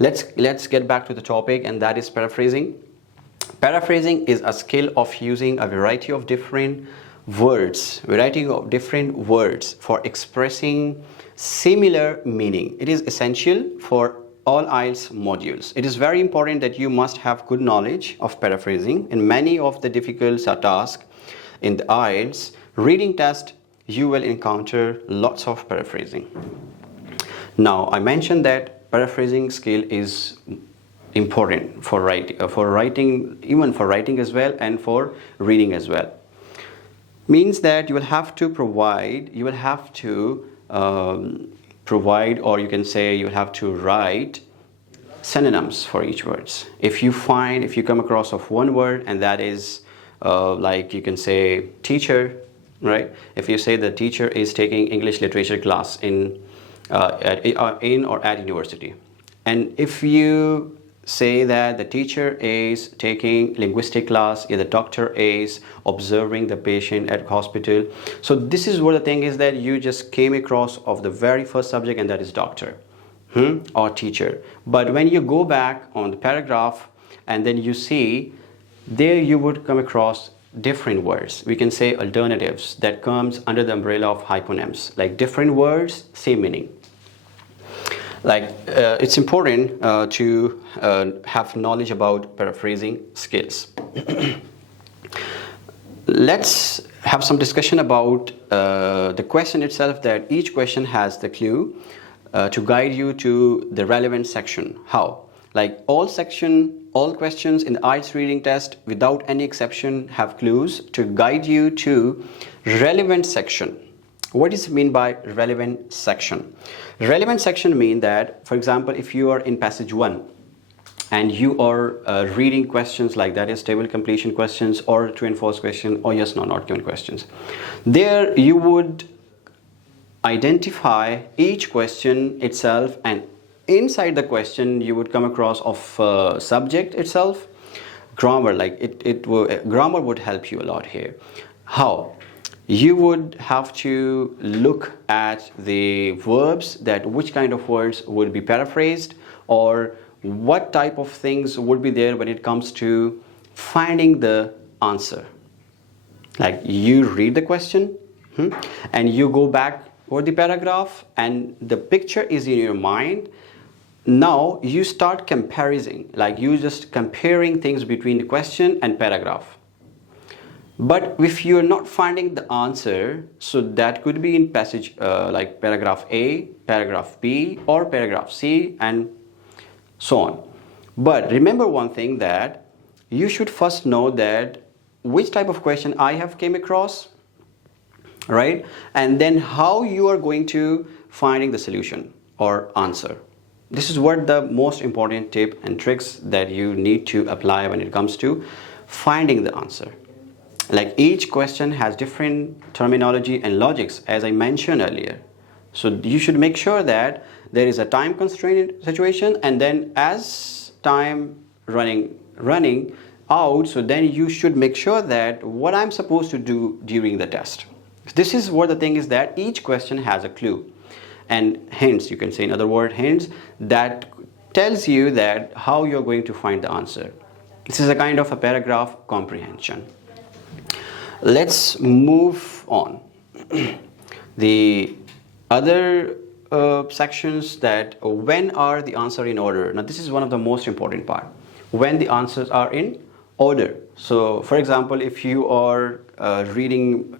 Let's get back to the topic, and that is paraphrasing. Paraphrasing is a skill of using a variety of different words for expressing similar meaning. It is essential for all IELTS modules. It is very important that you must have good knowledge of paraphrasing. In many of the difficult tasks in the IELTS reading test, you will encounter lots of paraphrasing. Now, I mentioned that paraphrasing skill is important for writing, even for writing as well, and for reading as well. Means that you will have to provide, or you can say you have to write synonyms for each words. If you come across of one word, and that is like you can say teacher, right? If you say the teacher is taking English literature class in or at university, and if you say that the teacher is taking linguistic class, the doctor is observing the patient at hospital. So this is what the thing is, that you just came across of the very first subject, and that is doctor or teacher. But when you go back on the paragraph, and then you see there, you would come across different words. We can say alternatives that comes under the umbrella of hyponyms, like different words, same meaning. Like it's important to have knowledge about paraphrasing skills. Let's have some discussion about the question itself, that each question has the clue to guide you to the relevant section. How? Like all questions in the IELTS reading test without any exception have clues to guide you to relevant section. What does it mean by relevant section? Relevant section mean that, for example, if you are in passage 1 and you are reading questions like that is table completion questions or true and false question or yes, no, not given questions, there you would identify each question itself, and inside the question you would come across of subject itself, grammar. Like grammar would help you a lot here. How? You would have to look at the verbs, that which kind of words would be paraphrased, or what type of things would be there when it comes to finding the answer. Like you read the question and you go back over the paragraph, and the picture is in your mind. Now you start comparing, like you just comparing things between the question and paragraph. But if you're not finding the answer, so that could be in passage like paragraph A, paragraph B, or paragraph C, and so on. But remember one thing, that you should first know that which type of question I have came across, right? And then how you are going to finding the solution or answer. This is what the most important tip and tricks that you need to apply when it comes to finding the answer. Like each question has different terminology and logics, as I mentioned earlier. So you should make sure that there is a time constraint situation, and then as time running out, so then you should make sure that what I'm supposed to do during the test. This is what the thing is, that each question has a clue and hints, you can say, in other words, hints that tells you that how you're going to find the answer. This is a kind of a paragraph comprehension. Let's move on. The other sections, that when are the answer in order. Now this is one of the most important part, when the answers are in order. So for example, if you are reading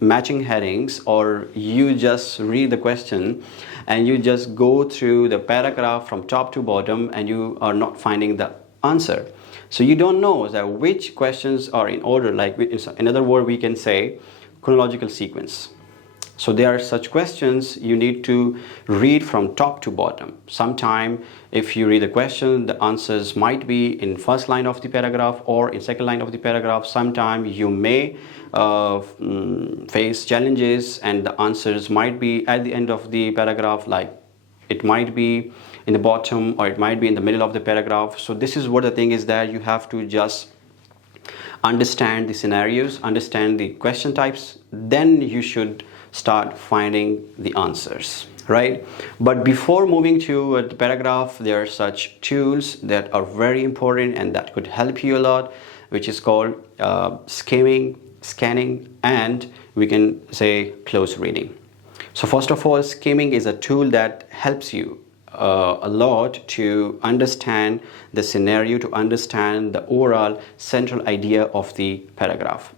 matching headings, or you just read the question and you just go through the paragraph from top to bottom and you are not finding the answer, so you don't know that which questions are in order. Like in other words, we can say chronological sequence. So there are such questions you need to read from top to bottom. Sometime if you read the question, the answers might be in first line of the paragraph or in second line of the paragraph. Sometime you may face challenges and the answers might be at the end of the paragraph, like it might be in the bottom or it might be in the middle of the paragraph. So this is what the thing is, that you have to just understand the scenarios, understand the question types, then you should start finding the answers, right? But before moving to the paragraph, there are such tools that are very important and that could help you a lot, which is called skimming, scanning, and we can say close reading. So first of all, skimming is a tool that helps you a lot to understand the scenario, to understand the overall central idea of the paragraph.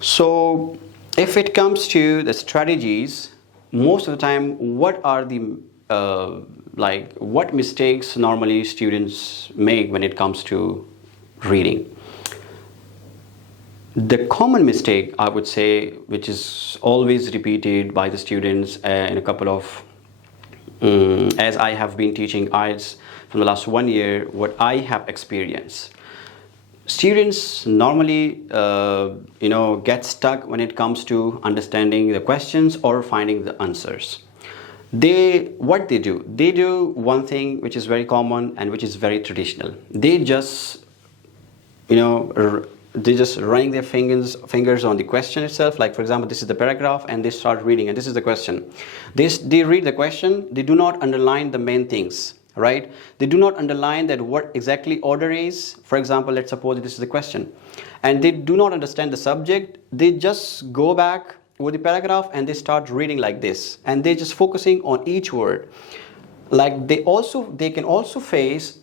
So if it comes to the strategies, most of the time, what are the what mistakes normally students make when it comes to reading? The common mistake, I would say, which is always repeated by the students in a couple of as I have been teaching IELTS from the last 1 year, what I have experienced. Students normally, get stuck when it comes to understanding the questions or finding the answers. What they do one thing which is very common and which is very traditional. They just, they just running their fingers on the question itself. Like for example, this is the paragraph and they start reading and this is the question. They read the question, they do not underline the main things, right? They do not underline that what exactly order is. For example, let's suppose this is the question and they do not understand the subject. They just go back over the paragraph and they start reading like this and they're just focusing on each word. Like they can also face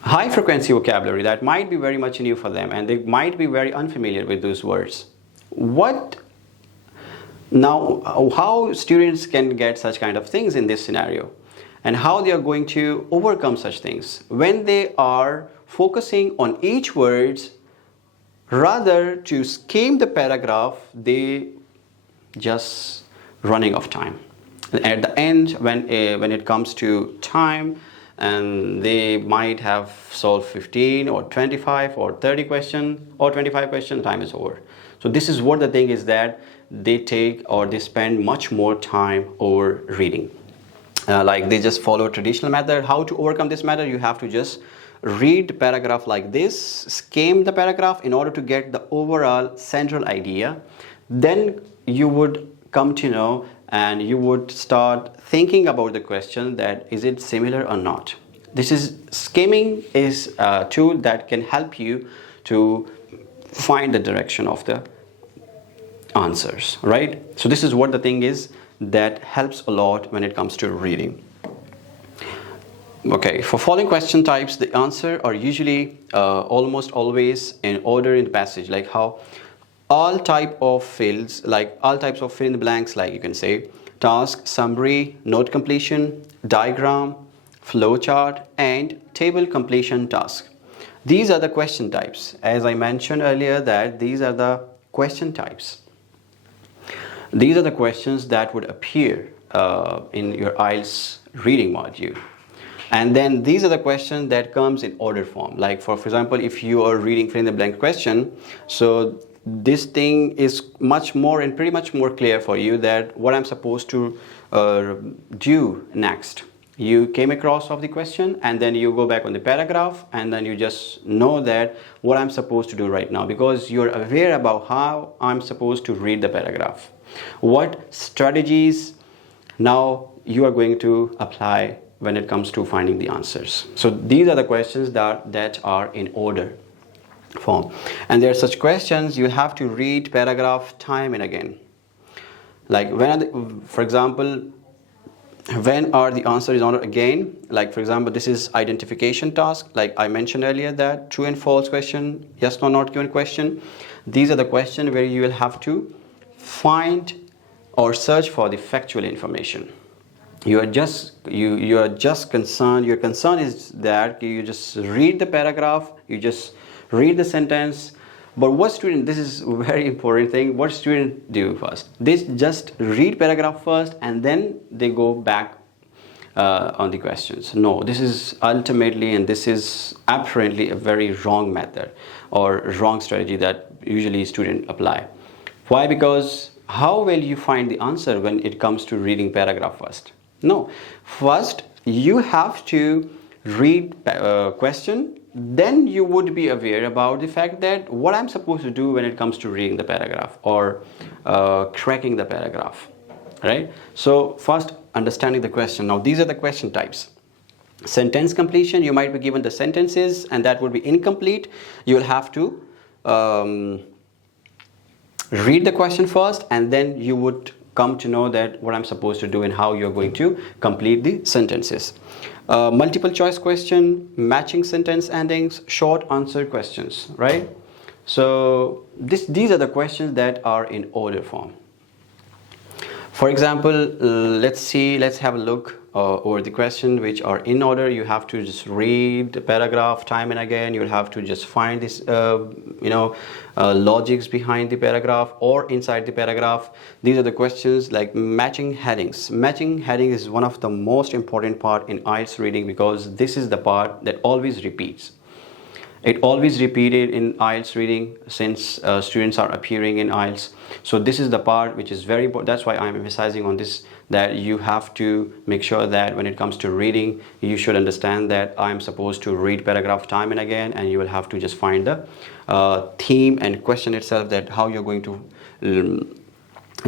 high frequency vocabulary that might be very much new for them and they might be very unfamiliar with those words. How students can get such kind of things in this scenario and how they are going to overcome such things when they are focusing on each words rather to skim the paragraph, they just running of time. At the end, when it comes to time, and they might have solved 15 or 25 or 30 questions or 25 questions, time is over. So this is what the thing is, that they take or they spend much more time over reading. Like they just follow traditional method. How to overcome this method? You have to just read the paragraph like this, skim the paragraph in order to get the overall central idea. Then you would come to know and you would start thinking about the question, that is it similar or not. Skimming is a tool that can help you to find the direction of the answers, right? So this is what the thing is that helps a lot when it comes to reading. Okay, for following question types, the answer are usually almost always in order in the passage, like how all types of fill in the blanks, like you can say task, summary, note completion, diagram, flow chart, and table completion task. These are the question types. As I mentioned earlier, that these are the question types. These are the questions that would appear in your IELTS reading module. And then these are the questions that comes in order form. Like for example, if you are reading fill in the blank question, so this thing is pretty much more clear for you that what I'm supposed to do next. You came across of the question and then you go back on the paragraph and then you just know that what I'm supposed to do right now, because you're aware about how I'm supposed to read the paragraph. What strategies now you are going to apply when it comes to finding the answers. So these are the questions that are in order form. And there are such questions you have to read paragraph time and again. Like for example, when are the answer is on again? Like for example, this is identification task. Like I mentioned earlier, that true and false question, yes or not given question. These are the questions where you will have to find or search for the factual information. You are just concerned. Your concern is that you just read the paragraph, you just read the sentence. But this is a very important thing, what students do first? They just read paragraph first and then they go back on the questions. No, this is ultimately and this is apparently a very wrong method or wrong strategy that usually students apply. Why? Because how will you find the answer when it comes to reading paragraph first? No, first you have to read question, then you would be aware about the fact that what I'm supposed to do when it comes to reading the paragraph or cracking the paragraph. right? So first, understanding the question. Now these are the question types. Sentence completion, you might be given the sentences and that would be incomplete. You will have to read the question first, and then you would come to know that what I'm supposed to do and how you're going to complete the sentences. Multiple choice question, matching sentence endings, short answer questions, right? So these are the questions that are in order form. For example, let's have a look over the question which are in order. You have to just read the paragraph time and again. You'll have to just find this logics behind the paragraph or inside the paragraph. These are the questions like matching headings. Matching heading is one of the most important part in IELTS reading, because this is the part that always repeats. It always repeated in IELTS reading since students are appearing in IELTS. So this is the part which is very important. That's why I'm emphasizing on this, that you have to make sure that when it comes to reading, you should understand that I'm supposed to read paragraph time and again, and you will have to just find the theme and question itself, that how you're going to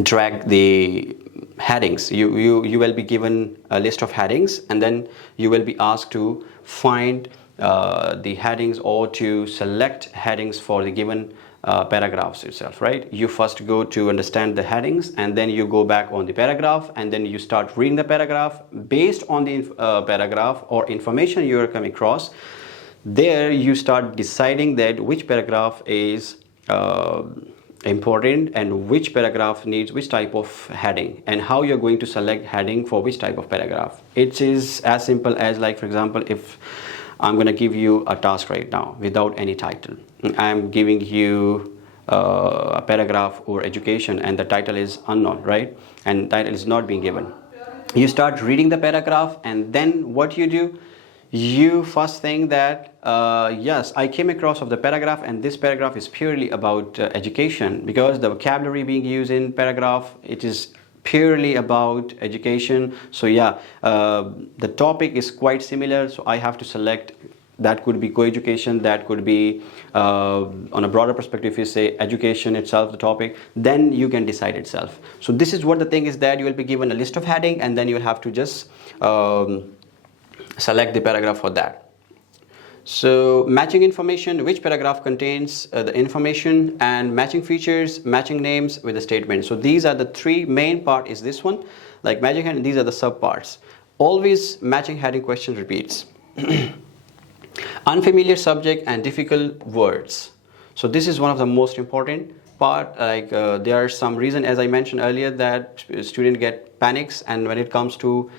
drag the headings. You will be given a list of headings, and then you will be asked to find the headings or to select headings for the given paragraphs itself, right? You first go to understand the headings, and then you go back on the paragraph, and then you start reading the paragraph based on the paragraph or information you are coming across. There you start deciding that which paragraph is important and which paragraph needs which type of heading, and how you're going to select heading for which type of paragraph. It is as simple as, like, for example, if I'm going to give you a task right now without any title. I'm giving you a paragraph or education, and the title is unknown, right? And title is not being given. You start reading the paragraph, and then what you do, you first think that yes, I came across of the paragraph, and this paragraph is purely about education, because the vocabulary being used in paragraph, it is purely about education. So yeah, the topic is quite similar, so I have to select. That could be co-education, that could be on a broader perspective, if you say education itself, the topic, then you can decide itself. So this is what the thing is, that you will be given a list of heading, and then you will have to just select the paragraph for that. So matching information, which paragraph contains the information, and matching features, matching names with a statement. So these are the three main part is this one, like matching heading. These are the sub parts. Always matching heading question repeats. Unfamiliar subject and difficult words. So this is one of the most important part. Like there are some reason, as I mentioned earlier, that student get panics and when it comes to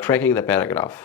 cracking the paragraph.